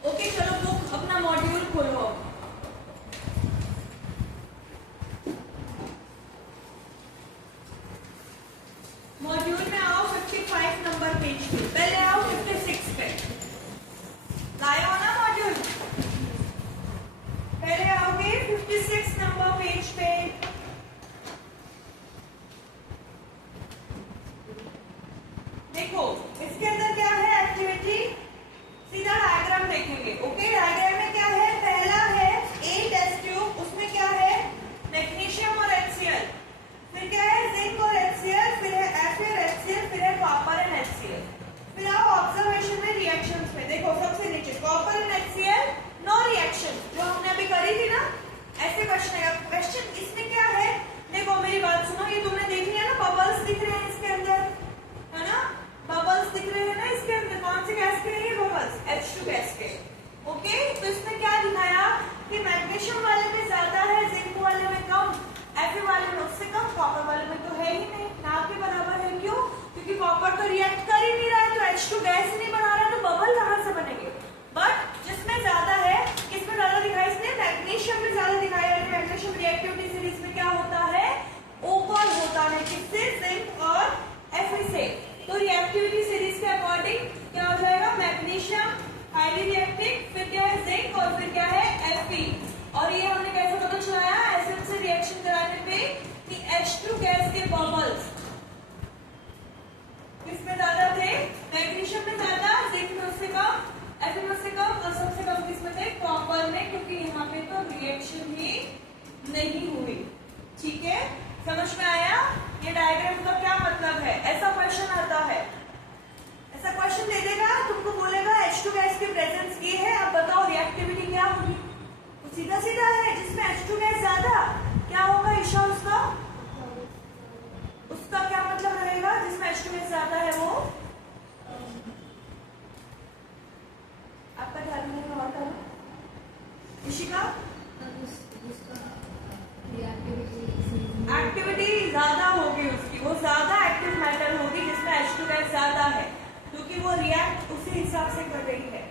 ओके चलो बुक अपना मॉड्यूल खोलो। मॉड्यूल में आओ 55 नंबर पेज पे, पहले आओ 56 पे, लाए हो ना मॉड्यूल, देखो इसके अंदर क्या है एक्टिविटी, सीधा डायग्राम देखेंगे। ओके, डायग्राम में क्या है, पहला है ए टेस्ट ट्यूब, उसमें क्या है मैग्नीशियम और HCl, फिर क्या है जिंक और HCl, फिर है Fe और HCl, फिर है कॉपर एंड HCl। फिर आओ ऑब्जर्वेशन में रिएक्शंस में, देखो सबसे नीचे copper and HCl no reaction, जो हमने अभी करी थी ना, ऐसे क्वेश्चन है। क्वेश्चन इसमें क्या है, देखो मेरी बात सुनो, ये तुमने देख लिया ना, बबल्स दिख रहे हैं इसके अंदर, है ना, बबल्स दिख रहे हैं ना इसके अंदर, कौन से गैस के हैं ये बबल्स, H2 गैस के। ओके, तो इसमें क्या दिखाया कि मैग्नीशियम वाले में ज्यादा है, जिंक वाले में कम, Fe वाले में उससे कम, कॉपर वाले में तो है ही नहीं, ना के बराबर है। क्यों? क्योंकि कॉपर तो रिएक्ट कर ही नहीं रहा है, तो H2 गैस ही नहीं बना रहा, तो बबल कहां से बनेंगे। बट जिसमें ज्यादा है, किसमें ज्यादा दिखाई, इसने मैग्नीशियम में ज्यादा दिखाया। मैग्नीशियम रिएक्टिविटी सीरीज में क्या होता है, ऊपर होता है, किससे, जिंक और Fe से। तो रिएक्टिविटी सीरीज के अकॉर्डिंग क्या हो जाएगा, मैग्नीशियम हाईली रिएक्टिव, फिर क्या है जिंक, और फिर क्या है Fe। और ये हमने कैसे पता चलाया, एसिड से रिएक्शन कराने पे कि H2 गैस के बबल्स किसमें ज्यादा थे, मैग्नीशियम में ज्यादा, जिंक में उससे कम, Fe में उससे कम, और सबसे कम किसमें थे, कॉपर में, क्योंकि यहाँ पे तो रिएक्शन ही नहीं हुई। ठीक है, समझ में आया। ये डायग्राम का क्या मतलब है, ऐसा क्वेश्चन आता है, ऐसा क्वेश्चन दे देगा, तुमको बोलेगा H2 गैस की प्रेजेंस की है, अब बताओ रिएक्टिविटी क्या होगी, तो सीधा सीधा है, जिसमें H2 गैस ज्यादा, क्या होगा ईशा उसका, उसका क्या मतलब रहेगा, जिसमें H2 गैस ज्यादा है वो, आपका ध्यान नहीं और करो, इशिका एक्टिविटी ज्यादा होगी उसकी, वो ज्यादा एक्टिव मैटर होगी जिसमें H2 गैस ज्यादा है, क्योंकि वो रिएक्ट उसी हिसाब से कर रही है।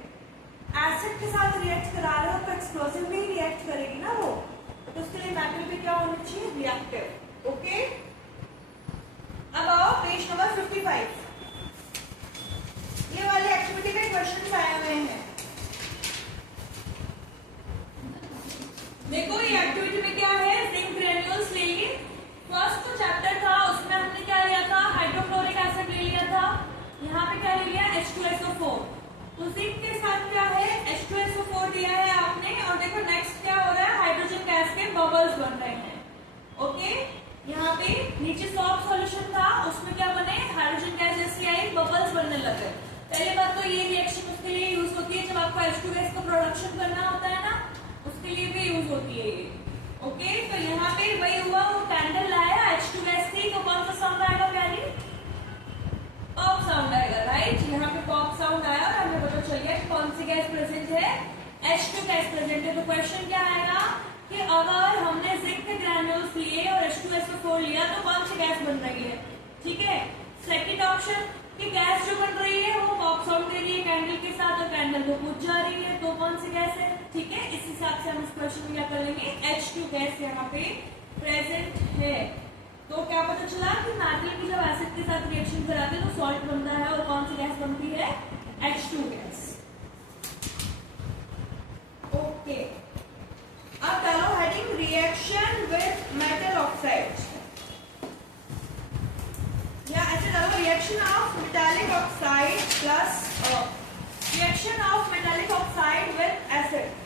एसिड के साथ रिएक्ट करा रहे हो तो एक्सप्लोसिव में ही रिएक्ट करेगी ना वो, तो उसके लिए मैटर भी क्या होना चाहिए, रिएक्टिव। ओके, अब आओ पेज नंबर 55, ये वाले एक्टिविटी के क्वेश्चन आए हुए हैं। देखो ये एक्टिविटी में क्या है, जिंक ग्रेन्यूल्स ले लिए, फर्स्ट तो चैप्टर था उसमें हमने क्या लिया था, हाइड्रोक्लोरिक एसिड ले लिया था, यहाँ पे क्या ले लिया, H2SO4, तो जिंक के साथ क्या है, H2SO4 दिया है आपने, और देखो नेक्स्ट क्या हो रहा है, हाइड्रोजन गैस के बबल्स बन रहे हैं। ओके, यहाँ पे नीचे सॉफ्ट सॉल्यूशन था, उसमें क्या बने, हाइड्रोजन गैस जैसी आई, बबल्स बनने लगे। पहले बात तो ये रिएक्शन उसके लिए यूज होती है, जब आपको H2 गैस का प्रोडक्शन करना होता है ना, उसके लिए भी यूज होती है ये। ओके, तो यहाँ पे वही हुआ, वो कैंडल लाया, H2 गैस थी, तो कौन सा साउंड आएगा प्यारी, पॉप साउंड आएगा, राइट। यहाँ पे पॉप साउंड आया और हमें पता चल गया कि कौन सी गैस प्रेजेंट है, H2 गैस प्रेजेंट है। तो क्वेश्चन क्या आएगा कि अगर हमने जिंक के ग्रैन्यूल्स लिए और H2SO4 लिया तो कौन सी गैस बन रही है। ठीक है, सेकंड ऑप्शन कि गैस जो बन रही है वो पॉप साउंड दे रही है कैंडल के साथ और कैंडल तो बुझ जा रही है, तो कौन सी गैस है। ठीक है, इस हिसाब से हम इस क्वेश्चन में क्या कर लेंगे, H2 गैस यहाँ पे प्रेजेंट है। तो क्या पता चला कि मेटल की जब एसिड के साथ रिएक्शन कराते हैं तो सॉल्ट बनता है, और कौन सी गैस बनती है, H2 गैस। ओके, अब डालो heading reaction with metal oxide, या ऐसे डालो reaction of metallic oxide plus reaction of metallic oxide with acid.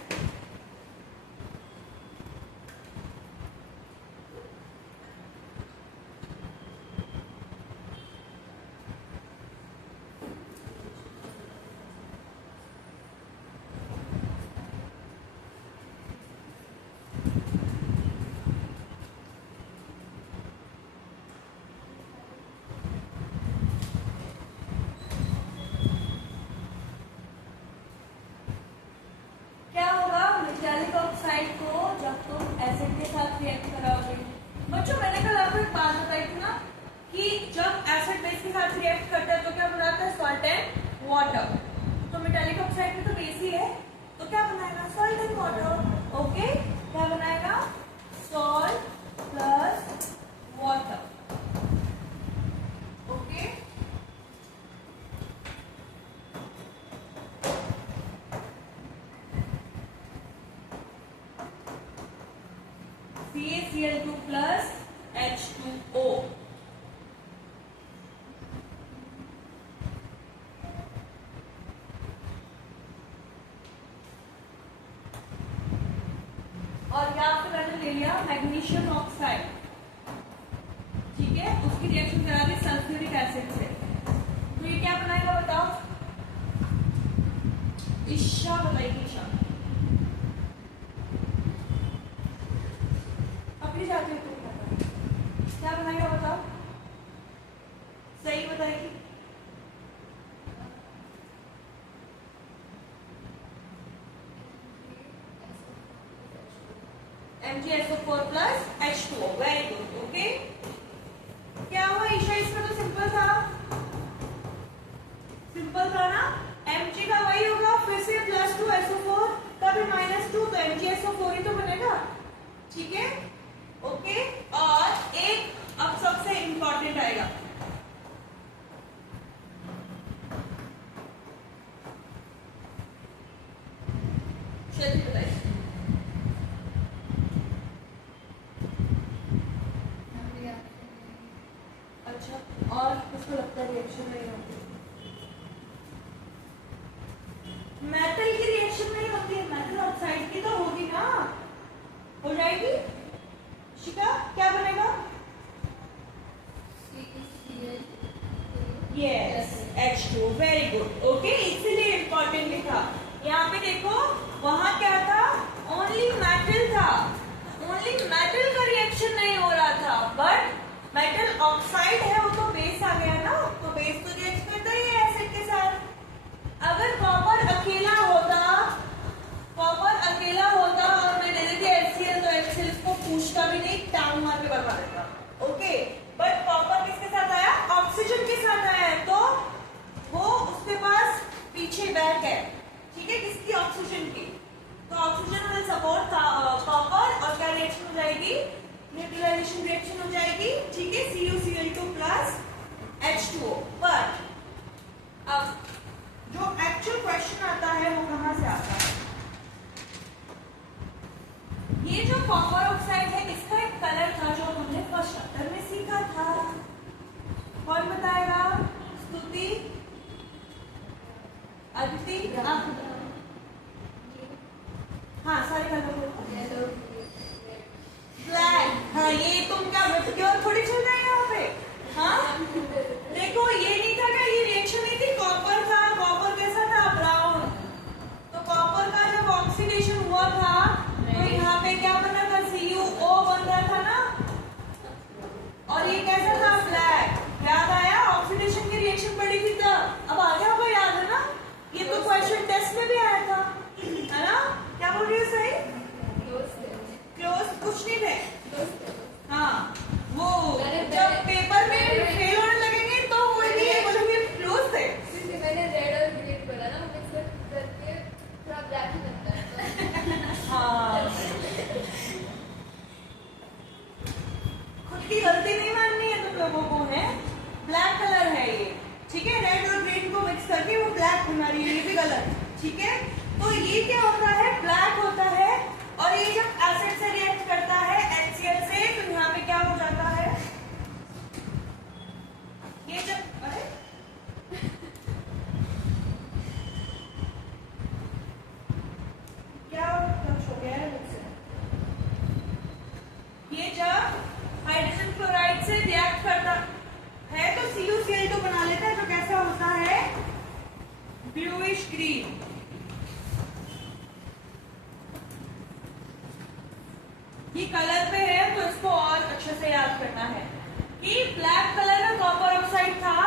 Oxide को जब तुम एसिड के साथ रिएक्ट कराओगे, बच्चों मैंने कल आपको एक बात बताई थी ना कि जब एसिड बेस के साथ रिएक्ट करता है तो क्या बनाता है, सॉल्ट एंड वाटर। तो मेटालिक ऑक्साइड में तो बेस ही है, तो क्या बनाएगा, सॉल्ट एंड वाटर। ओके, क्या बनाएगा, salt plus water. Okay, CaCl2 plus H2O। ले लिया मैग्नीशियम ऑक्साइड, ठीक है, उसकी रिएक्शन करा दी सल्फ्यूरिक एसिड से, तो ये क्या बनाएगा बताओ? ईशा बताइए, ईशा अपनी जाती है, तुम क्या बनाएगा बताओ? सही बताएगी? MgSO4 plus H2O, very good, okay. क्या हुआ ईशा, इसमें तो सिंपल था, सिंपल था ना, Mg का वही होगा, फिर से +2 SO4 का भी -2, तो MgSO4 ही तो बनेगा, ठीक है, ओके। और एक अब सबसे इंपॉर्टेंट आएगा, चलिए बताइए। अच्छा, और किसको लगता है रिएक्शन नहीं होती? मेटल की रिएक्शन नहीं होती है, मेटल ऑक्साइड की तो होगी ना, हो जाएगी। शिका क्या बनेगा? Yes, H2, very good, okay, इसीलिए इंपॉर्टेंट लिखा। यहाँ पे देखो, वहां क्या था? ओनली मेटल था, ओनली मेटल का रिएक्शन नहीं हो रहा था, बट मेटल ऑक्साइड है, वो तो बेस आ गया ना, तो बेस तो रिएक्ट करता ही है एसिड के साथ। अगर कॉपर अकेला होता, कॉपर अकेला होता और मैं दे देती HCl, तो HCl इसको पूछता भी नहीं, टांग मार के बता देता, ओके। बट कॉपर किसके साथ आया? ऑक्सीजन के साथ आया है, तो वो उसके पास पीछे बैक है, ठीक है, किसकी? ऑक्सीजन की, तो ऑक्सीजन विल सपोर्ट कॉपर, और क्या रिएक्शन हो जाएगी? न्यूट्रलाइजेशन रिएक्शन हो जाएगी, ठीक है, CuCl2 plus H2O। बट अब जो एक्चुअल क्वेश्चन आता है वो कहां से आता है? ये जो कॉपर ऑक्साइड है, इसका एक कलर था जो हमने फर्स्ट चैप्टर में सीखा था, कौन बताएगा? स्तुति, अदिति, हाँ सारे कलर ब्लैक। हाँ, ये तुम क्या क्यों थोड़ी चल रहे हैं यहाँ पे? हाँ देखो, ये नहीं था क्या, ये रिएक्शन नहीं थी, कॉपर था, कॉपर कैसा था? ब्राउन। तो कॉपर का जब ऑक्सीडेशन हुआ था, तो यहाँ पे क्या बना था? CuO बन रहा था ना, और ये कैसा था? ब्लैक। याद आया? ऑक्सीडेशन की रिएक्शन पड़ी थी तब, अब आ गया होगा, याद है ना? ये तो क्वेश्चन टेस्ट में भी आया था, है ना? क्या बोल रही हो? सही, क्लोज कुछ नहीं थे, हाँ, वो जब पेपर में फेल होने लगेंगे तो वो ये बोलेंगे क्लोज थे। मैंने रेड और ग्रीन बोला ना, मिक्स करके थोड़ा ब्लैक ही बनता है। हाँ, खुद की गलती नहीं माननी है तुम लोगों को, है ब्लैक कलर है ये, ठीक है, रेड और ग्रीन को मिक्स करके वो ब्लैक बना रही है, ये भी गलत, ठीक है। तो ये क्या होता है? ब्लैक होता है, और ये जब एसिड से रिएक्ट करता है HCl से, तो यहाँ पे क्या हो जाता है? ये जब, अरे क्या हो गया है मुझसे? ये जब हाइड्रोजन क्लोराइड से रिएक्ट करता है तो CuCl2 बना लेता है, तो कैसा होता है? Bluish green. ये कलर पे है, तो इसको और अच्छे से याद करना है कि ब्लैक कलर का कॉपर ऑक्साइड था,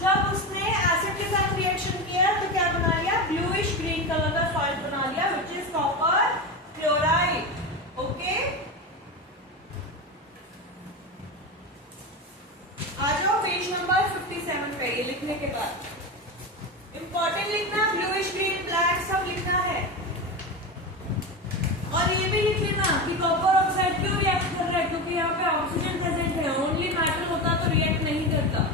जब उसने एसिड के साथ रिएक्शन किया तो क्या बना लिया? ब्लूइश ग्रीन कलर का सॉल्ट बना लिया, which is copper chloride, okay. आ जाओ पेज नंबर 57 पे, ये लिखने के बाद इंपॉर्टेंट लिखना, ब्लूइश ग्रीन ब्लैक सब लिखना है, और ये भी लिख लेना कि कॉपर ऑक्साइड क्यों रिएक्ट कर रहा है, क्योंकि यहाँ पे ऑक्सीजन प्रेजेंट है, ओनली मेटल होता तो रिएक्ट नहीं करता।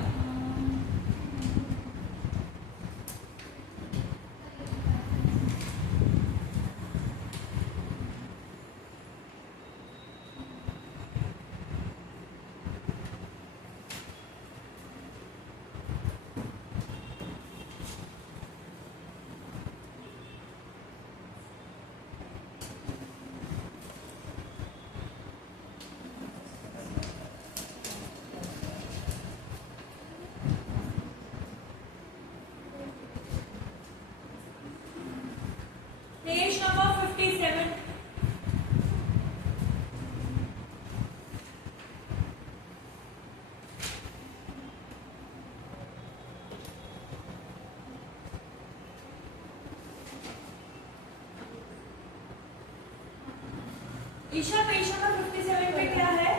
ईशा पेज नंबर 57 पे क्या है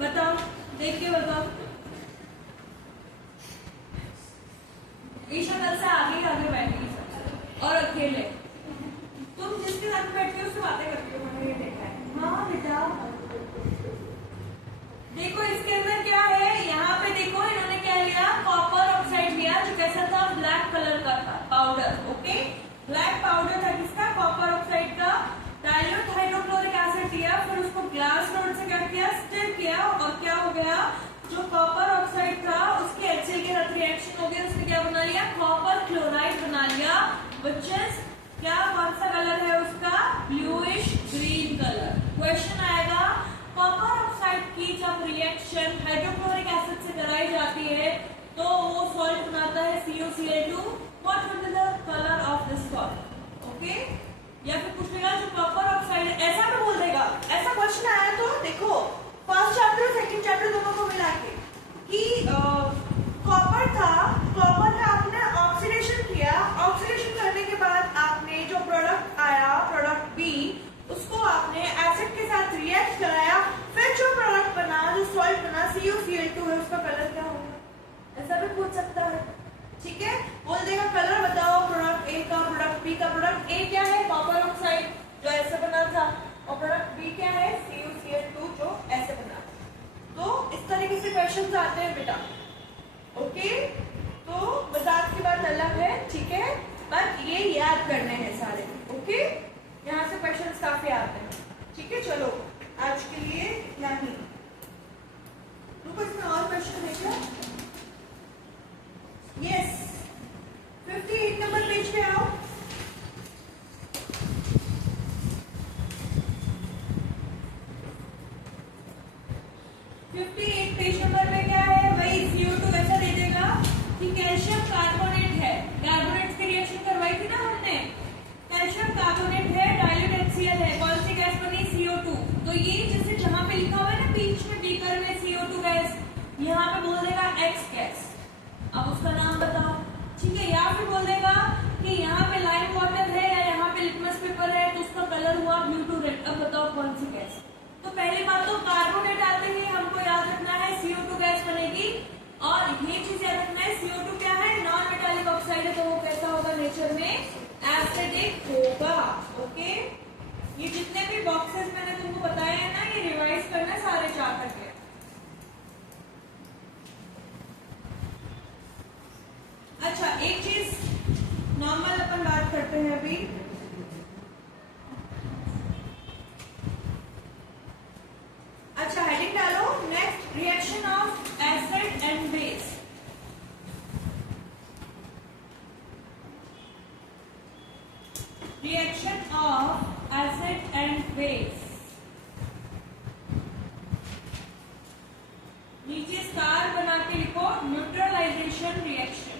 बताओ, देख के बताओ। ईशा कल से आगे बैठेगी और अकेले, तुम जिसके साथ बैठती हो उससे बातें करती हो, मैंने ये देखा है। हाँ बेटा देखो इसके अंदर क्या है, यहाँ पे देखो इन्होंने क्या लिया, कॉपर ऑक्साइड लिया जो कैसा था, ब्लैक कलर का था पाउडर। ओके, ब्लैक पाउडर था किसका, कॉपर ऑक्साइड का। डाइल्यूट हाइड्रोक्लोरिक एसिड लिया, फिर उसको ग्लास रोड से क्या किया, स्टिर किया, और क्या हो गया, जो कॉपर ऑक्साइड था उसके HCl के साथ रिएक्शन हो गया, उसने क्या बना लिया, कॉपर क्लोराइड बना लिया, which is क्या, कौन सा कलर है उसका, ब्लूइश ग्रीन कलर। क्वेश्चन आएगा, कॉपर ऑक्साइड की जब रिएक्शन हाइड्रोक्लोरिक एसिड से कराई जाती है तो वो सॉल्ट बनाता है CuCl2, what will be the colour of this salt. Okay, या फिर पूछेगा जो कॉपर ऑक्साइड, ऐसा भी बोल देगा, ऐसा क्वेश्चन आया तो देखो फर्स्ट चैप्टर सेकंड चैप्टर दोनों को मिला के कि कॉपर था, कॉपर का आपने ऑक्सीडेशन किया, ऑक्सीडेशन करने के बाद आपने जो प्रोडक्ट आया, प्रोडक्ट बी, उसको आपने एसिड के साथ रिएक्ट कराया, फिर जो प्रोडक्ट बना, जो सॉल्ट बना CuCl2 है, उसका कलर क्या होगा, ऐसा भी पूछ सकता है। ठीक है, बोल देगा कलर बताओ प्रोडक्ट ए का, प्रोडक्ट बी का। प्रोडक्ट ए क्या है, कॉपर ऑक्साइड जो ऐसे बना था, और प्रोडक्ट बी क्या है, CuCl2 जो ऐसे बना था। तो इस तरीके से क्वेश्चंस आते हैं बेटा। ओके, तो मजाक की बात अलग है, ठीक है, बट ये याद करने हैं सारे। ओके, यहाँ से क्वेश्चंस काफी आते हैं। ठीक है, चलो आज के लिए नहीं, रुको इसमें और क्वेश्चन है क्या। यस, 58 नंबर पेज पे आओ। पेज नंबर पे क्या है, वही CO2 ऐसा दे देगा कि कैल्शियम कार्बोनेट है, कार्बोनेट की रिएक्शन करवाई थी ना हमने, कैल्शियम कार्बोनेट है, डाइल्यूट HCl है, कौन सी गैस बनी, CO2। तो ये जैसे जहां पे लिखा हुआ है ना बीच में बीकर में CO2 गैस, यहाँ पे बोल देगा X गैस, अब उसका नाम बताओ। ठीक है, या फिर बोल देगा कि यहाँ पे लाइम वाटर है या यहाँ पे लिटमस पेपर है, तो उसका कलर हुआ ब्लू टू रेड। अब बताओ कौन सी गैस। तो पहली बात तो कार्बोनेट आते ही हमको याद रखना है CO2 गैस बनेगी, और ये चीज याद रखना है CO2 क्या है, नॉन मेटालिक ऑक्साइड है, तो वो कैसा होगा, नेचर में एसिडिक होगा। ओके, ये जितने भी बॉक्सेस मैंने तुमको बताए हैं ना, ये रिवाइज करना सारे 4 तक है। अच्छा, एक चीज नॉर्मल अपन बात करते हैं अभी, अच्छा हेडिंग डालो, next reaction of acid and base. Reaction of acid and base, नीचे स्टार बना के लिखो, neutralisation reaction.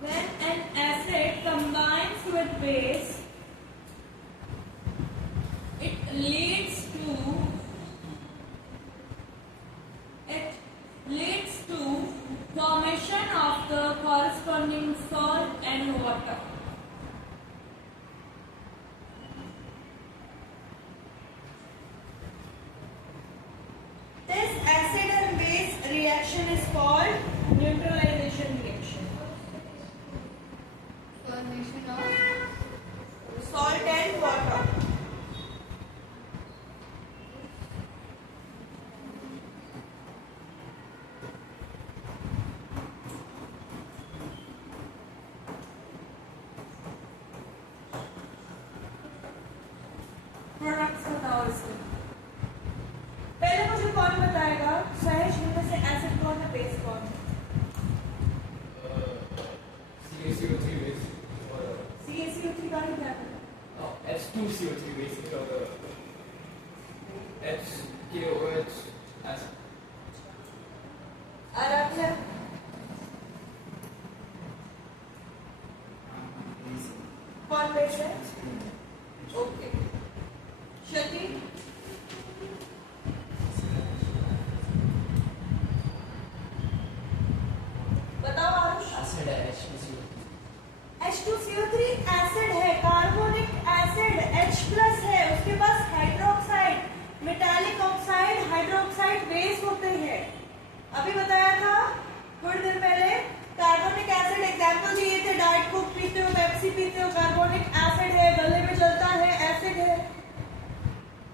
When an acid combines with base, it leads to formation of the corresponding salt and water. This acid and base reaction is called neutralization reaction. Formation of Salt and water. Products बताओ इसके। पहले मुझे कौन बताएगा, सहेज में से acid कौन है, बेस कौन है? CaCO3 base और CaCO3 का क्या है? H2CO3 base और HKOH acid। आराध्या कौन बेस है? ओके, CO3 एसिड है, कार्बोनिक एसिड H प्लस है, उसके पास hydroxide, metallic oxide, hydroxide base होते हैं। अभी बताया था थोड़ी देर पहले, कार्बोनिक एसिड एग्जाम्पल दिए थे, डाइट कोक पीते हो, पेप्सी पीते हो, कार्बोनिक एसिड है, गले में जलता है, एसिड है।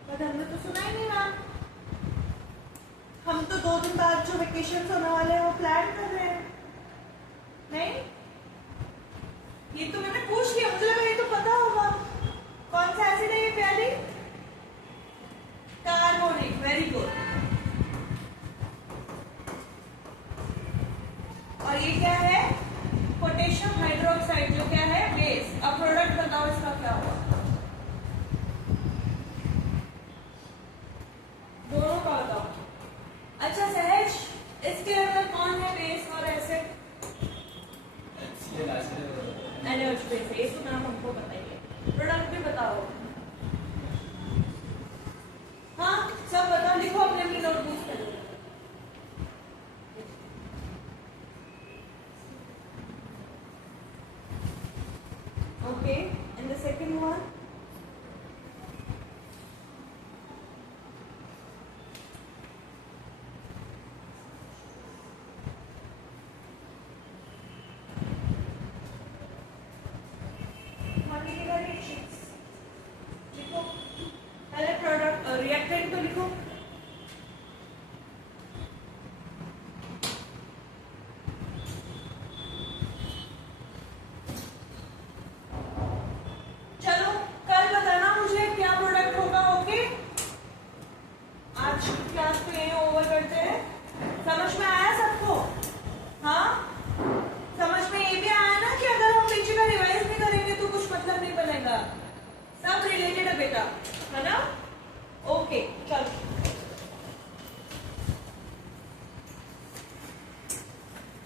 बट हमने तो सुना ही नहीं नाम। हम तो 2 दिन बाद जो वेकेशन होने वाले हैं वो प्लान कर रहे हैं। नहीं, ये तो मैंने पूछ लिया, मुझे लगा ये तो पता होगा। कौन सा एसिड है ये प्यारी? Carbonic, very good. और ये क्या है? पोटेशियम हाइड्रोक्साइड, जो क्या है? बेस। अब प्रोडक्ट बताओ इसका क्या हुआ? दोनों का बताओ। अच्छा सहज, इसके अंदर कौन है बेस और acid? HCl acid NaOH base है, इसको नाम हमको बताइए। प्रोडक्ट भी बताओ। हाँ सब बताओ, लिखो अपने अपनी नोटबुक पे। Okay, and the second one? लिखो पहले प्रोडक्ट रिएक्टेंट तो लिखो। चलो कल बताना मुझे क्या प्रोडक्ट होगा। ओके, आज की क्लास तो यही ओवर करते हैं। समझ में आया सबको? हाँ, समझ में ये भी आया ना कि अगर हम पीछे का रिवाइज नहीं करेंगे तो कुछ मतलब नहीं बनेगा। सब रिलेटेड है बेटा, है ना?